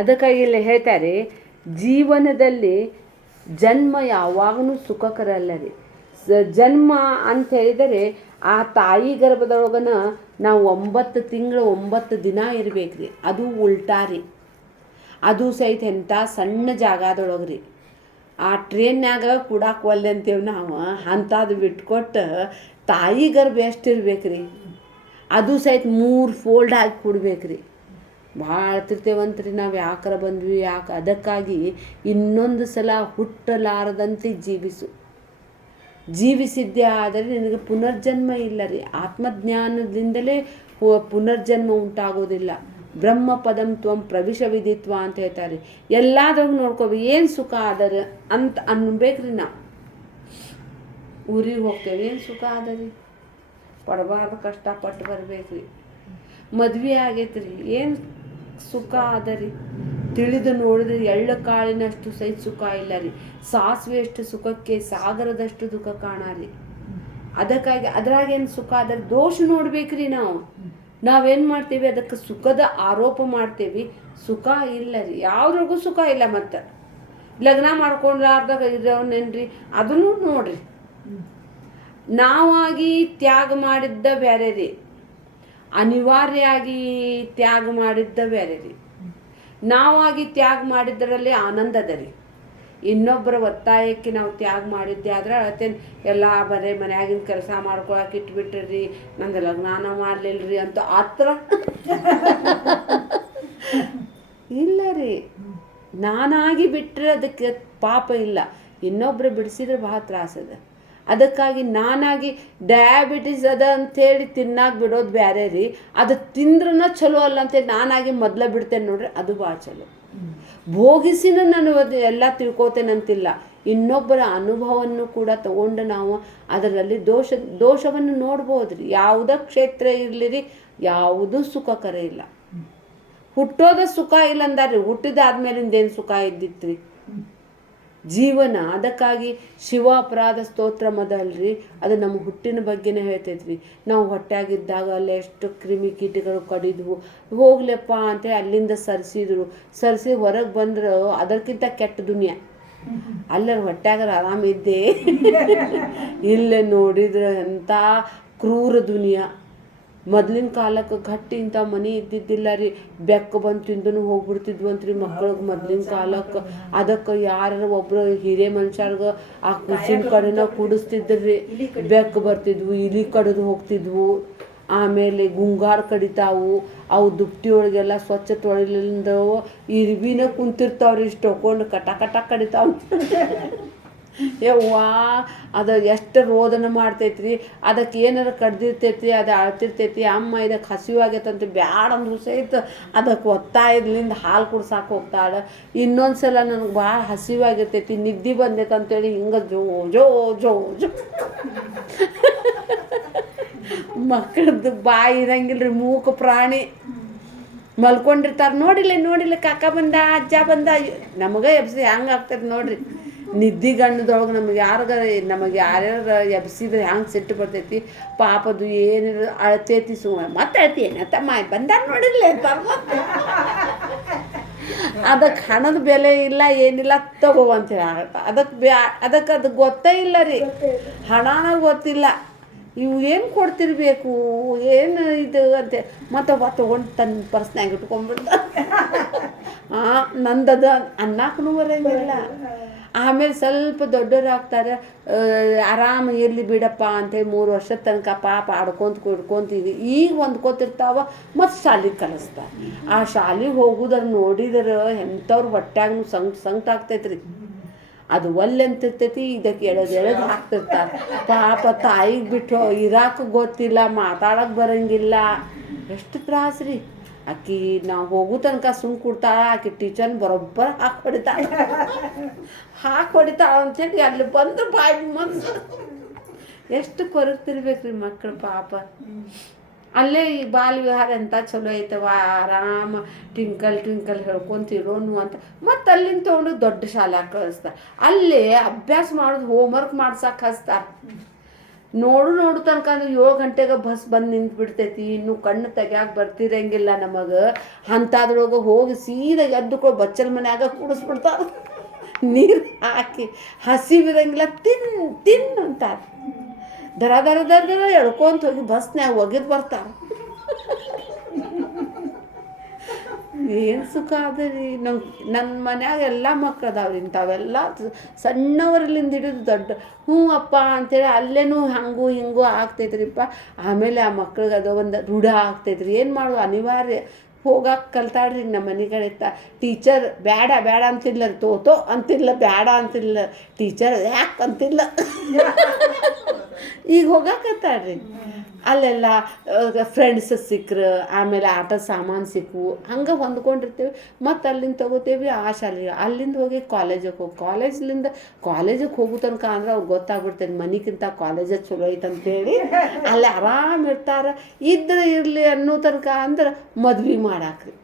ಅದಕ್ಕಾಗಿ ಇಲ್ಲಿ ಹೇಳ್ತಾರೆ, ಜೀವನದಲ್ಲಿ ಜನ್ಮ ಯಾವಾಗಲೂ ಸುಖಕರ ಅಲ್ಲ ರೀ. ಜನ್ಮ ಅಂತ ಹೇಳಿದರೆ ಆ ತಾಯಿ ಗರ್ಭದೊಳಗನ ನಾವು 9 ತಿಂಗಳು 9 ದಿನ ಇರ್ಬೇಕ್ರಿ. ಅದು ಉಲ್ಟಾ ರೀ. ಅದು ಸಹಿತ ಎಂಥ ಸಣ್ಣ ಜಾಗದೊಳಗೆ ರೀ. ಆ ಟ್ರೇನ್ಯಾಗ ಕೂಡಾಕ ಒಲ್ಲೆ ಅಂತೇವೆ ನಾವು, ಅಂಥದ್ದು ಬಿಟ್ಕೊಟ್ಟು ತಾಯಿ ಗರ್ಭ ಎಷ್ಟು ಇರ್ಬೇಕ್ರಿ. ಅದು ಸಹಿತ 3 ಫೋಲ್ಡ್ ಹಾಕಿ ಕೊಡ್ಬೇಕ್ರಿ. ಭಾಳ ತಿರ್ತೇವಂತ್ರಿ ನಾವು. ಯಾಕರ ಬಂದ್ವಿ ಯಾಕೆ? ಅದಕ್ಕಾಗಿ ಇನ್ನೊಂದು ಸಲ ಹುಟ್ಟಲಾರದಂತೆ ಜೀವಿಸಿದ್ದೇ ಆದರೆ ನಿನಗೆ ಪುನರ್ಜನ್ಮ ಇಲ್ಲ ರೀ. ಆತ್ಮಜ್ಞಾನದಿಂದಲೇ ಪುನರ್ಜನ್ಮ ಉಂಟಾಗೋದಿಲ್ಲ. ಬ್ರಹ್ಮ ಪದಂ ತ್ವಂ ಪ್ರವಿಶ ವಿದಿತ್ವ ಅಂತ ಹೇಳ್ತಾರೆ. ಎಲ್ಲಾದ್ರಾಗ ನೋಡ್ಕೋಬೇಕು, ಏನು ಸುಖ ಆದರ ಅಂತ ಅನ್ಬೇಕ್ರಿ. ನಾವು ಊರಿಗೆ ಹೋಗ್ತೇವೆ, ಏನು ಸುಖ ಆದರಿ? ಪಡಬಾರ್ದು ಕಷ್ಟಪಟ್ಟು ಬರ್ಬೇಕ್ರಿ. ಮದ್ವೆ ಆಗೈತ್ರಿ, ಏನು ಸುಖ ಅದರಿ? ತಿಳಿದು ನೋಡಿದ್ರೆ ಎಳ್ಳು ಕಾಳಿನಷ್ಟು ಸಹಿತ ಸುಖ ಇಲ್ಲ ರೀ. ಸಾಸಿವೆ ಅಷ್ಟು ಸುಖಕ್ಕೆ ಸಾಗರದಷ್ಟು ದುಃಖ ಕಾಣಾರಿ. ಅದಕ್ಕಾಗಿ ಅದ್ರಾಗೇನು ಸುಖ ಅದರ ದೋಷ ನೋಡ್ಬೇಕ್ರಿ. ನಾವೇನು ಮಾಡ್ತೀವಿ, ಅದಕ್ಕೆ ಸುಖದ ಆರೋಪ ಮಾಡ್ತೇವಿ. ಸುಖ ಇಲ್ಲ ರೀ, ಯಾವ್ದ್ರಾಗೂ ಸುಖ ಇಲ್ಲ. ಮತ್ತು ಲಗ್ನ ಮಾಡ್ಕೊಂಡ್ಲಾರ್ದಾಗ ಇರೋನೇನ್ರಿ, ಅದನ್ನು ನೋಡ್ರಿ. ನಾವಾಗಿ ತ್ಯಾಗ ಮಾಡಿದ್ದ ಬೇರೆ ರೀ, ಅನಿವಾರ್ಯಾಗಿ ತ್ಯಾಗ ಮಾಡಿದ್ದ ಬೇರೆ ರೀ. ನಾವಾಗಿ ತ್ಯಾಗ ಮಾಡಿದ್ದರಲ್ಲಿ ಆನಂದ ಅದ ರೀ. ಇನ್ನೊಬ್ಬರ ಒತ್ತಾಯಕ್ಕೆ ನಾವು ತ್ಯಾಗ ಮಾಡಿದ್ದೆ ಆದ್ರೆ ಅಳತೇನೆ, ಎಲ್ಲ ಬರೇ ಮನ್ಯಾಗಿನ ಕೆಲಸ ಮಾಡ್ಕೊಳಕ್ಕೆ ಇಟ್ಬಿಟ್ರಿ, ನಂದು ಲಗ್ನಾನ ಮಾಡಲಿಲ್ಲರಿ ಅಂತ ಆತ್ರ ಇಲ್ಲ ರೀ. ನಾನಾಗಿ ಬಿಟ್ಟರೆ ಅದಕ್ಕೆ ಪಾಪ ಇಲ್ಲ, ಇನ್ನೊಬ್ಬರು ಬಿಡಿಸಿದ್ರೆ ಭಾಳ ತ್ರಾಸದ. ಅದಕ್ಕಾಗಿ ನಾನಾಗಿ ಡಯಾಬಿಟಿಸ್ ಅದ ಅಂಥೇಳಿ ತಿನ್ನಾಕೆ ಬಿಡೋದು ಬೇರೆ ರೀ. ಅದು ತಿಂದ್ರನ ಚಲೋ ಅಲ್ಲ ಅಂತೇಳಿ ನಾನಾಗಿ ಮೊದಲ ಬಿಡ್ತೇನೆ ನೋಡ್ರಿ, ಅದು ಭಾಳ ಚಲೋ. ಭೋಗಿಸಿನ ನಾನು ಎಲ್ಲ ತಿಳ್ಕೋತೇನಂತಿಲ್ಲ, ಇನ್ನೊಬ್ಬರ ಅನುಭವವನ್ನು ಕೂಡ ತಗೊಂಡು ನಾವು ಅದರಲ್ಲಿ ದೋಷವನ್ನು ನೋಡ್ಬೋದ್ರಿ. ಯಾವುದೇ ಕ್ಷೇತ್ರ ಇರಲಿರಿ, ಯಾವುದೂ ಸುಖಕರ ಇಲ್ಲ. ಹುಟ್ಟೋದ ಸುಖ ಇಲ್ಲ ಅಂದಾರ್ರಿ, ಹುಟ್ಟಿದಾದ್ಮೇಲಿಂದ ಏನು ಸುಖ ಇದ್ದಿತ್ರಿ ಜೀವನ. ಅದಕ್ಕಾಗಿ ಶಿವ ಅಪರಾಧ ಸ್ತೋತ್ರ ಮೊದಲ್ರಿ, ಅದು ನಮ್ಮ ಹುಟ್ಟಿನ ಬಗ್ಗೆನೇ ಹೇಳ್ತೈತ್ರಿ. ನಾವು ಹೊಟ್ಟೆಯಾಗಿದ್ದಾಗ ಅಲ್ಲಿ ಎಷ್ಟು ಕ್ರಿಮಿ ಕೀಟಗಳು ಕಡಿದ್ವು, ಹೋಗ್ಲಪ್ಪ ಅಂತೇಳಿ ಅಲ್ಲಿಂದ ಸರಿಸಿ ಹೊರಗೆ ಬಂದ್ರೆ ಅದಕ್ಕಿಂತ ಕೆಟ್ಟ ದುನಿಯಾ. ಅಲ್ಲರ ಹೊಟ್ಟೆಯಾಗ ಆರಾಮಿದ್ದೆ, ಇಲ್ಲೇ ನೋಡಿದ್ರೆ ಎಂಥ ಕ್ರೂರ ದುನಿಯಾ. ಮೊದ್ಲಿನ ಕಾಲಕ್ಕೆ ಗಟ್ಟಿ ಇಂಥ ಮನೆ ಇದ್ದಿದ್ದಿಲ್ಲ ರೀ. ಬೆಕ್ಕು ಬಂದು ತಿಂದನು ಹೋಗ್ಬಿಡ್ತಿದ್ವಂತ್ರಿ ಮಕ್ಳಿಗೆ ಮೊದ್ಲಿನ ಕಾಲಕ್ಕೆ. ಅದಕ್ಕೆ ಯಾರು ಒಬ್ಬರು ಹಿರೇ ಮನುಷ್ಯರ್ಗೆ ಆ ಕುಸಿನ ಕಡೆನ ಕೂಡಿಸ್ತಿದ್ರಿ. ಬೆಕ್ಕು ಬರ್ತಿದ್ವು, ಇಲಿ ಕಡಿದು ಹೋಗ್ತಿದ್ವು. ಆಮೇಲೆ ಗುಂಗಾರ ಕಡಿತಾವು, ಅವು ದುಪ್ಟಿ ಒಳಗೆಲ್ಲ ಸ್ವಚ್ಛ ತೊಳಿಲಿಂದ ಇರ್ಬಿನ ಕುಂತಿರ್ತಾವ್ರಿ, ಇಷ್ಟು ಹೊಕೊಂಡು ಕಟ ಕಡಿತಾವ. ಯವ್ವಾ ಅದು ಎಷ್ಟು ರೋದನ ಮಾಡ್ತೈತ್ರಿ. ಅದಕ್ಕೆ ಏನಾರು ಕಡ್ದಿರ್ತೈತಿ, ಅದು ಅಳ್ತಿರ್ತೈತಿ. ಅಮ್ಮ ಇದಕ್ಕೆ ಹಸಿವಾಗೈತಂತ ಬ್ಯಾಡ ಅಂದ್ರು ಸಹಿತ ಅದಕ್ಕೆ ಒತ್ತಾಯದಿಂದ ಹಾಲು ಕುಡ್ಸಾಕೆ ಹೋಗ್ತಾಳೆ. ಇನ್ನೊಂದು ಸಲ ನನಗೆ ಭಾಳ ಹಸಿವಾಗಿರ್ತೈತಿ, ನಿದ್ದೆ ಬಂದೈತೆ ಅಂತೇಳಿ ಹಿಂಗೆ ಜೋ ಜೋ ಜೋ ಜೋ ಮಕ್ಕಳದ್ದು ಬಾಯಿ ಇರಂಗಿಲ್ಲ ರೀ, ಮೂಕ ಪ್ರಾಣಿ. ಮಲ್ಕೊಂಡಿರ್ತಾರೆ, ನೋಡಿಲ್ಲ ಕಾಕ ಬಂದ ಅಜ್ಜ ಬಂದ. ನಮಗೆ ಎಬ್ಸಿ ಹೆಂಗೆ ಆಗ್ತೈತೆ ನೋಡ್ರಿ. ನಿದ್ದೆ ಗಣ್ಣದೊಳಗೆ ನಮಗೆ ಯಾರ್ಯಾರು ಎಬ್ಸಿದ್ರೆ ಹೆಂಗೆ ಸಿಟ್ಟು ಬರ್ತೈತಿ. ಪಾಪದು ಏನಿರ ಅಳ್ತೈತಿ. ಮತ್ತೆ ಅಳ್ತೀನ ತಮ್ಮ ಬಂದಾರ ನೋಡಿರ್ಲಿ ಅಂತಾರೆ. ಅದಕ್ಕೆ ಹಣದ ಬೆಲೆ ಇಲ್ಲ, ಏನಿಲ್ಲ, ತಗೋ ಅಂತೇಳಿ ಅದಕ್ಕೆ ಅದು ಗೊತ್ತೇ ಇಲ್ಲ ರೀ. ಹಣನ ಗೊತ್ತಿಲ್ಲ. ಇವು ಏನು ಕೊಡ್ತಿರ್ಬೇಕು, ಏನು ಇದು ಅಂತ ಮತ್ತೆ ತೊಗೊಂಡು ತನ್ನ ಪರ್ಸ್ನಾಗ ಇಟ್ಕೊಂಡ್ಬಿಡ್ತಾರೆ. ನಂದದ ಅನ್ನಕ್ಕೂ ಬರೋಂಗಿಲ್ಲ. ಆಮೇಲೆ ಸ್ವಲ್ಪ ದೊಡ್ಡವರಾಗ್ತಾರೆ, ಆರಾಮ ಇರಲಿ ಬಿಡಪ್ಪ ಅಂತೇಳಿ 3 ವರ್ಷದ ತನಕ ಪಾಪ ಕುಡ್ಕೊಂತೀವಿ. ಈಗ ಹೊಂದ್ಕೋತಿರ್ತಾವ, ಮತ್ತು ಶಾಲೆಗೆ ಕಲಿಸ್ತಾರೆ. ಆ ಶಾಲೆಗೆ ಹೋಗೋದ್ರ ನೋಡಿದ್ರೆ ಎಂಥವ್ರು ಹೊಟ್ಯಾಗೂ ಸಂಕಟ ಆಗ್ತೈತ್ರಿ. ಅದು ಒಲ್ಲೆಂತಿರ್ತೈತಿ, ಇದಕ್ಕೆ ಎಳೆದು ಹಾಕ್ತಿರ್ತಾರೆ. ಪಾಪ ತಾಯಿಗೆ ಬಿಟ್ಟು ಇರಾಕ ಗೊತ್ತಿಲ್ಲ, ಮಾತಾಡೋಕೆ ಬರೋಂಗಿಲ್ಲ. ಎಷ್ಟು ತ್ರಾಸ್ರಿ. ಆಕಿ ನಾವು ಹೋಗೋ ತನಕ ಸುಮ್ಮ ಕೊಡ್ತಾಳ, ಆಕಿ ಟೀಚರ್ನ ಬರೋಬ್ಬರ ಹಾಕಿ ಹೊಡಿತಾಳ ಅಂತೇಳಿ ಅಲ್ಲಿ ಬಂದು ಬಾಯಿ ಮನ್ಸು ಎಷ್ಟು ಕೊರಗ್ತಿರ್ಬೇಕ್ರಿ ಮಕ್ಕಳು ಪಾಪ. ಅಲ್ಲೇ ಈ ಬಾಲ ವಿಹಾರ ಎಂಥ ಚಲೋ ಐತವ, ಆರಾಮ ಟ್ವಿಂಕಲ್ ಹೇಳ್ಕೊಂತಿರೋನು ಅಂತ. ಮತ್ತು ಅಲ್ಲಿಂದ ತೊಗೊಂಡು ದೊಡ್ಡ ಶಾಲೆ ಕಳಿಸ್ತಾರೆ. ಅಲ್ಲೇ ಅಭ್ಯಾಸ ಮಾಡೋದು, ಹೋಮ್ವರ್ಕ್ ಮಾಡ್ಸಕ್ಕೆ ಹಚ್ತಾರೆ. ನೋಡು ತನಕ ಅಂದ್ರೆ 7 ಗಂಟೆಗೆ ಬಸ್ ಬಂದು ನಿಂತು ಬಿಡ್ತೈತಿ, ಇನ್ನು ಕಣ್ಣು ತೆಗ್ಯಾಕೆ ಬರ್ತಿರಂಗಿಲ್ಲ ನಮಗೆ. ಅಂಥದ್ರೊಳಗೆ ಹೋಗಿ ಸೀದಾ ಎದ್ದುಕೊ ಬಚ್ಚಲ ಮನ್ಯಾಗ ಕೂಡಿಸ್ಬಿಡ್ತಾರ, ನೀರು ಹಾಕಿ ಹಸಿವಿರಂಗಿಲ್ಲ, ತಿನ್ನು ಅಂತಾರೆ. ದರ ದರ ದರ ದರ ಎಳ್ಕೊಂತ ಹೋಗಿ ಬಸ್ನ್ಯಾಗ ಒಗೆದು ಬರ್ತಾರೆ. ಏನು ಸುಖ ಅದ ರೀ. ನನ್ನ ಮನ್ಯಾಗ ಎಲ್ಲ ಮಕ್ಳು ಅದಾವ್ರಿ ಇಂಥವೆಲ್ಲ, ಸಣ್ಣವರಲ್ಲಿಂದ ಹಿಡಿದು ದೊಡ್ಡ. ಹ್ಞೂ ಅಪ್ಪ ಅಂತೇಳಿ ಅಲ್ಲೇನೂ ಹಂಗೂ ಹಿಂಗೂ ಆಗ್ತೈತ್ರಿಪ್ಪ. ಆಮೇಲೆ ಆ ಮಕ್ಳಿಗೆ ಅದು ಒಂದು ರೂಢ ಆಗ್ತೈತ್ರಿ. ಏನು ಮಾಡೋದು, ಅನಿವಾರ್ಯ ಹೋಗಕ್ಕೆ ಕಲ್ತಾಡ್ರಿ. ನಮ್ಮ ಮನೆಗಳಿತ್ತ ಟೀಚರ್ ಬೇಡ ಅಂತಿಲ್ಲ, ತೋತೋ ಅಂತಿಲ್ಲ, ಬೇಡ ಅಂತಿಲ್ಲ, ಟೀಚರ್ ಯಾಕೆ ಅಂತಿಲ್ಲ. ಈಗ ಹೋಗಕತ್ತಾಡ್ರಿ. ಅಲ್ಲೆಲ್ಲ ಫ್ರೆಂಡ್ಸ್ ಸಿಕ್ಕರು, ಆಮೇಲೆ ಆಟದ ಸಾಮಾನು ಸಿಕ್ಕವು, ಹಂಗೆ ಹೊಂದ್ಕೊಂಡಿರ್ತೀವಿ. ಮತ್ತು ಅಲ್ಲಿಂದ ತೊಗೋತೀವಿ ಆ ಶಾಲೆಗೆ, ಅಲ್ಲಿಂದ ಹೋಗಿ ಕಾಲೇಜಿಗೆ ಹೋಗೋ ತನಕ ಅಂದ್ರೆ ಅವ್ರಿಗೆ ಗೊತ್ತಾಗ್ಬಿಡ್ತೈತೆ ಮನೆಗಿಂತ ಕಾಲೇಜೇ ಚಲೋ ಐತೆ ಅಂತೇಳಿ. ಅಲ್ಲಿ ಆರಾಮಿರ್ತಾರೆ. ಇದ್ರೆ ಇರಲಿ ಅನ್ನೋ ತನಕ ಅಂದ್ರೆ ಮದ್ವೆ ಮಾಡಾಕ್ರಿ.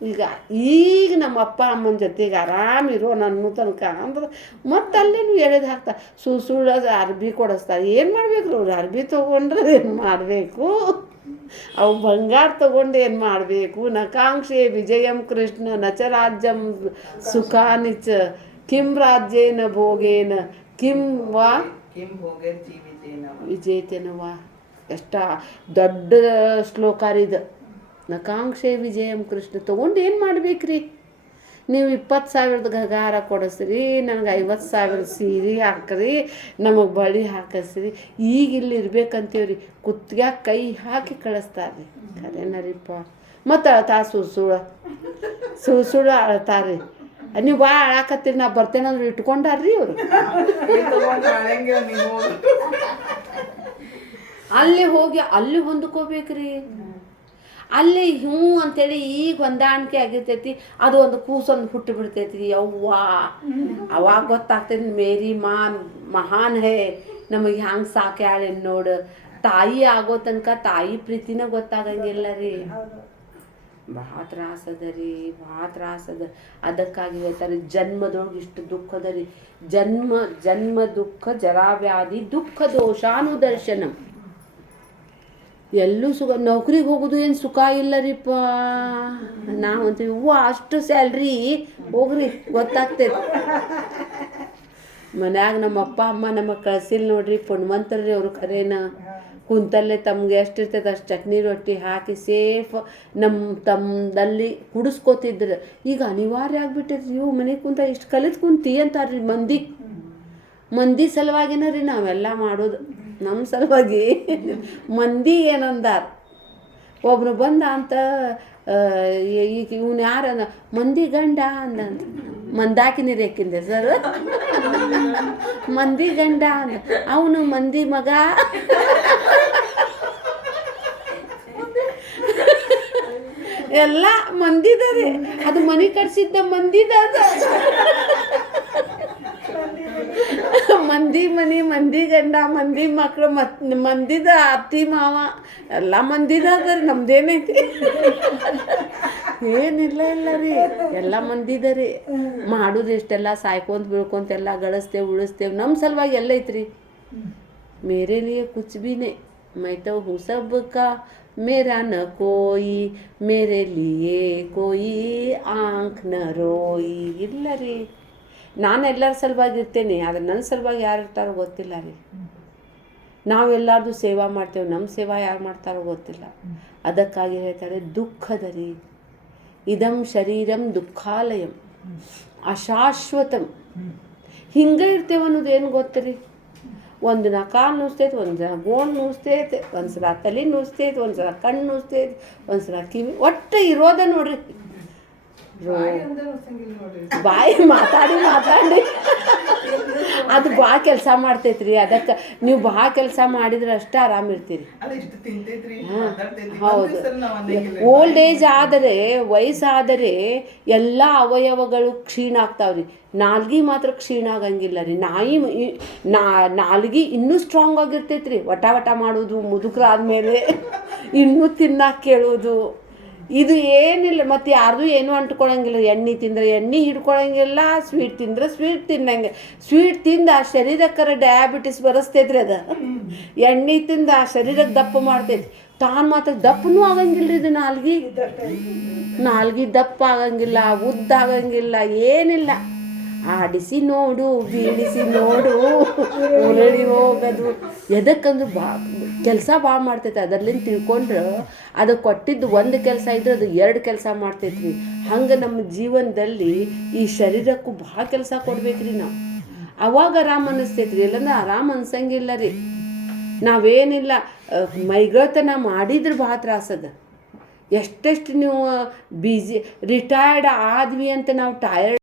ಈಗ ನಮ್ಮ ಅಪ್ಪ ಅಮ್ಮನ ಜೊತೆಗೆ ಆರಾಮಿರೋ ಅನ್ನೋ ತನಕ ಅಂದ್ರೆ ಮತ್ತು ಅಲ್ಲೇನು ಎಳೆದು ಹಾಕ್ತಾರೆ. ಸುಳ್ಳು ಅರ್ಬಿ ಕೊಡಿಸ್ತಾರೆ. ಏನು ಮಾಡಬೇಕು ಅವ್ರು? ಅರ್ಬಿ ತೊಗೊಂಡ್ರೆ ಏನು ಮಾಡಬೇಕು? ಅವು ಬಂಗಾರ ತೊಗೊಂಡು ಏನು ಮಾಡಬೇಕು? ನಕಾಂಕ್ಷೆ ವಿಜಯಂ ಕೃಷ್ಣ ನಚ ರಾಜ್ಯಂ ಸುಖಾನಿಚ ಕಿಂ ರಾಜ್ಯೇನ ಭೋಗೇನ ಕಿಂ ವಾ ವಿಜೇತೇನವಾ. ಎಷ್ಟ ದೊಡ್ಡ ಶ್ಲೋಕಾರಿದು. ನಕಾಂಕ್ಷೆ ವಿಜಯಂ ಕೃಷ್ಣ ತೊಗೊಂಡು ಏನು ಮಾಡ್ಬೇಕ್ರಿ? ನೀವು 20,000 ಗಗಾರ ಕೊಡಿಸ್ರಿ, ನನಗೆ 50,000 ಸೀರೆ ಹಾಕ್ರಿ, ನಮಗೆ ಬಳಿ ಹಾಕಿಸ್ರಿ. ಈಗ ಇಲ್ಲಿ ಇರ್ಬೇಕಂತೀವ್ರಿ, ಕುತ್ತಿಗೆ ಕೈ ಹಾಕಿ ಕಳಿಸ್ತಾರ್ರಿ. ಖರೇನರಿಪ್ಪ. ಮತ್ತು ಅಳ್ತಾ ಸುಳ್ಳು ಅಳ್ತಾರ್ರಿ. ನೀವು ಭಾಳ ಅಳಾಕತ್ತೀರಿ, ನಾ ಬರ್ತೇನಂದ್ರೆ ಇಟ್ಕೊಂಡಾರ್ರಿ ಅವರು. ಅಲ್ಲಿ ಹೊಂದ್ಕೋಬೇಕ್ರಿ. ಅಲ್ಲಿ ಹ್ಞೂ ಅಂತೇಳಿ ಈಗ ಹೊಂದಾಣಿಕೆ ಆಗಿರ್ತೈತಿ. ಅದು ಒಂದು ಕೂಸೊಂದು ಹುಟ್ಟು ಬಿಡ್ತೈತಿ. ಅವಾಗ ಗೊತ್ತಾಗ್ತೈತಿ ಮೇರಿ ಮಹಾನ್ ಹೇ, ನಮಗೆ ಹ್ಯಾಂಗೆ ಸಾಕ್ಯಾಳೆ ನೋಡು. ತಾಯಿ ಆಗೋ ತನಕ ತಾಯಿ ಪ್ರೀತಿನ ಗೊತ್ತಾಗಂಗಿಲ್ಲ ರೀ. ಭಾಳ ತ್ರಾಸದ ರೀ, ಭಾಳ ತ್ರಾಸದ. ಅದಕ್ಕಾಗಿ ಹೇಳ್ತಾರೆ ಜನ್ಮದೊಳಗೆ ಇಷ್ಟು ದುಃಖದ ರೀ. ಜನ್ಮ ದುಃಖ ಜರಾವ್ಯಾಧಿ ದುಃಖ ದೋಷಾನುದರ್ಶನಂ. ಎಲ್ಲೂ ಸುಖ. ನೌಕರಿಗೆ ಹೋಗೋದು ಏನು ಸುಖ ಇಲ್ಲ ರೀಪ್ಪ. ನಾವು ಅಂತೀವಿ ಅಷ್ಟು ಸ್ಯಾಲ್ರಿ ಹೋಗ್ರಿ ಗೊತ್ತಾಗ್ತೈತೆ. ಮನ್ಯಾಗ ನಮ್ಮ ಅಪ್ಪ ಅಮ್ಮ ನಮಗೆ ಕಳ್ಸಿಲ್ಲ ನೋಡ್ರಿ, ಪುಣ್ವಂತರ್ರಿ ಅವರು. ಖರೇನ ಕುಂತಲ್ಲೇ ತಮ್ಗೆ ಎಷ್ಟಿರ್ತೈತೆ ಅಷ್ಟು ಚಟ್ನಿ ರೊಟ್ಟಿ ಹಾಕಿ ಸೇಫ್ ತಮ್ಮದಲ್ಲಿ ಕುಡಿಸ್ಕೋತಿದ್ರು. ಈಗ ಅನಿವಾರ್ಯ ಆಗ್ಬಿಟ್ಟೈತಿ. ಇವು ಮನೆಗೆ ಕುಂತ ಇಷ್ಟು ಕಲಿತು ಕುಂತಿ ಅಂತಾರ್ರಿ ಮಂದಿ ಸಲುವಾಗಿನ ರೀ ನಾವೆಲ್ಲ ಮಾಡೋದು. ನಮ್ಮ ಸಲುವಾಗಿ ಮಂದಿ ಏನಂದಾರ. ಒಬ್ಬನು ಬಂದ ಅಂತ ಈಗ ಇವನು ಯಾರಂದ ಮಂದಿ ಗಂಡ ಅಂದಂತ. ಮಂದಾಕಿನಿ ರೇಕಿಂದೆ ಸರ್, ಮಂದಿ ಗಂಡ ಅಂದ. ಅವನು ಮಂದಿ ಮಗ. ಎಲ್ಲ ಮಂದಿದಾರೆ. ಅದು ಮನೆ ಕಟ್ಸಿದ್ದ ಮಂದಿದ. ಮಂದಿ ಮನೆ, ಮಂದಿ ಗಂಡ, ಮಂದಿ ಮಕ್ಕಳು, ಮಂದಿದ ಅತ್ತಿ ಮಾವ ಎಲ್ಲ ಮಂದಿದ ಅದ ರೀ. ನಮ್ದೇನೈತಿ? ಏನಿಲ್ಲ ರೀ, ಎಲ್ಲ ಮಂದಿದ ರೀ. ಮಾಡೋದು ಇಷ್ಟೆಲ್ಲ ಸಾಯ್ಕೊಂತ ಬೀಳ್ಕೊಂತೆಲ್ಲ ಗಳಿಸ್ತೇವೆ ಉಳಿಸ್ತೇವೆ. ನಮ್ಮ ಸಲುವಾಗಿ ಎಲ್ಲ ಐತ್ರಿ. ಮೇರೆ ಲಿಯೆ ಕುಚ್ ಬಿ ನೈ, ಮೈ ತೋ ಹೂಂ ಸಬ್ ಕಾ ಮೇರಾ ನ ಕೋಯಿ, ಮೇರೆ ಲಿಯೆ ಕೋಯಿ ಆಂಖ್ ನ ರೋಯಿ. ಇಲ್ಲ ರೀ, ನಾನು ಎಲ್ಲರ ಸಲುವಾಗಿ ಇರ್ತೇನೆ, ಆದರೆ ನನ್ನ ಸಲುವಾಗಿ ಯಾರು ಇರ್ತಾರೋ ಗೊತ್ತಿಲ್ಲ ರೀ. ನಾವೆಲ್ಲರದು ಸೇವಾ ಮಾಡ್ತೇವೆ, ನಮ್ಮ ಸೇವಾ ಯಾರು ಮಾಡ್ತಾರೋ ಗೊತ್ತಿಲ್ಲ. ಅದಕ್ಕಾಗಿ ಹೇಳ್ತಾರೆ ದುಃಖದ ರೀ. ಇದಂ ಶರೀರಂ ದುಃಖಾಲಯಂ ಅಶಾಶ್ವತಂ. ಹಿಂಗೆ ಇರ್ತೇವೆ ಅನ್ನೋದು ಏನು ಗೊತ್ತರಿ? ಒಂದು ದಿನ ಕಾಲು ನುಸ್ತೈತೆ, ಒಂದು ದಿನ ಗೋಣ್ ನುಸ್ತೈತೆ, ಒಂದು ಸಲ ತಲೆ ನುಸ್ತೈತೆ, ಒಂದು ಸಲ ಕಣ್ಣು ನುಸ್ತೈತೆ, ಒಂದು ಸಲ ಕಿವಿ. ಒಟ್ಟು ಇರೋದ ನೋಡ್ರಿ. ಬಾಯಿ ಮಾತಾಡಿ ಅದು ಭಾಳ ಕೆಲಸ ಮಾಡ್ತೈತ್ರಿ. ಅದಕ್ಕೆ ನೀವು ಭಾಳ ಕೆಲಸ ಮಾಡಿದ್ರೆ ಅಷ್ಟೇ ಆರಾಮಿರ್ತೀರಿ. ಹೌದು. ಓಲ್ಡ್ ಏಜ್ ಆದರೆ, ವಯಸ್ಸಾದರೆ ಎಲ್ಲ ಅವಯವಗಳು ಕ್ಷೀಣ ಆಗ್ತಾವ್ರಿ. ನಾಲ್ಗೆ ಮಾತ್ರ ಕ್ಷೀಣ ಆಗಂಗಿಲ್ಲ ರೀ. ನಾಲ್ಗೆ ಇನ್ನೂ ಸ್ಟ್ರಾಂಗ್ ಆಗಿರ್ತೈತ್ರಿ. ವಟ ಮಾಡೋದು, ಮುದುಕರಾದ್ಮೇಲೆ ಇನ್ನೂ ತಿನ್ನಕ್ಕೆ ಕೇಳೋದು. ಇದು ಏನಿಲ್ಲ, ಮತ್ತು ಯಾರ್ದು ಏನೂ ಅಂಟ್ಕೊಳಂಗಿಲ್ಲ. ಎಣ್ಣೆ ತಿಂದ್ರೆ ಎಣ್ಣೆ ಹಿಡ್ಕೊಳಂಗಿಲ್ಲ, ಸ್ವೀಟ್ ತಿಂದ್ರೆ ಸ್ವೀಟ್ ತಿನ್ನಂಗೆ. ಸ್ವೀಟ್ ತಿಂದು ಆ ಶರೀರಕ್ಕರ ಡಯಾಬಿಟಿಸ್ ಬರಸ್ತೈತ್ರಿ ಅದು. ಎಣ್ಣೆ ತಿಂದು ಆ ಶರೀರಕ್ಕೆ ದಪ್ಪ ಮಾಡ್ತೈತಿ, ತಾನು ಮಾತ್ರ ದಪ್ಪನೂ ಆಗಂಗಿಲ್ಲ ರೀ. ಇದು ನಾಲ್ಗೆ ದಪ್ಪ ಆಗಂಗಿಲ್ಲ, ಉದ್ದ ಆಗಂಗಿಲ್ಲ, ಏನಿಲ್ಲ. ಆಡಿಸಿ ನೋಡು, ಬೀಳಿಸಿ ನೋಡು, ಉರುಳಿ ಹೋಗೋದು. ಎದಕ್ಕಂದ್ರೆ ಕೆಲಸ ಭಾಳ ಮಾಡ್ತೈತೆ. ಅದರ್ಲಿಂದ ತಿಳ್ಕೊಂಡ್ರೆ ಅದು ಕೊಟ್ಟಿದ್ದು ಒಂದು ಕೆಲಸ ಇದ್ರೆ ಅದು 2 ಕೆಲಸ ಮಾಡ್ತೈತ್ರಿ. ಹಂಗೆ ನಮ್ಮ ಜೀವನದಲ್ಲಿ ಈ ಶರೀರಕ್ಕೂ ಭಾಳ ಕೆಲಸ ಕೊಡ್ಬೇಕ್ರಿ ನಾವು. ಅವಾಗ ಆರಾಮ್ ಅನ್ನಿಸ್ತೈತ್ರಿ, ಇಲ್ಲಂದ್ರೆ ಆರಾಮ್ ಅನ್ಸಂಗಿಲ್ಲ ರೀ. ನಾವೇನಿಲ್ಲ ಮೈಗಳ್ತನ ಮಾಡಿದ್ರೆ ಭಾಳ ತ್ರಾಸದ. ಎಷ್ಟೆಷ್ಟು ನೀವು ರಿಟೈರ್ಡ್ ಆದ್ವಿ ಅಂತ ನಾವು ಟಯರ್ಡ್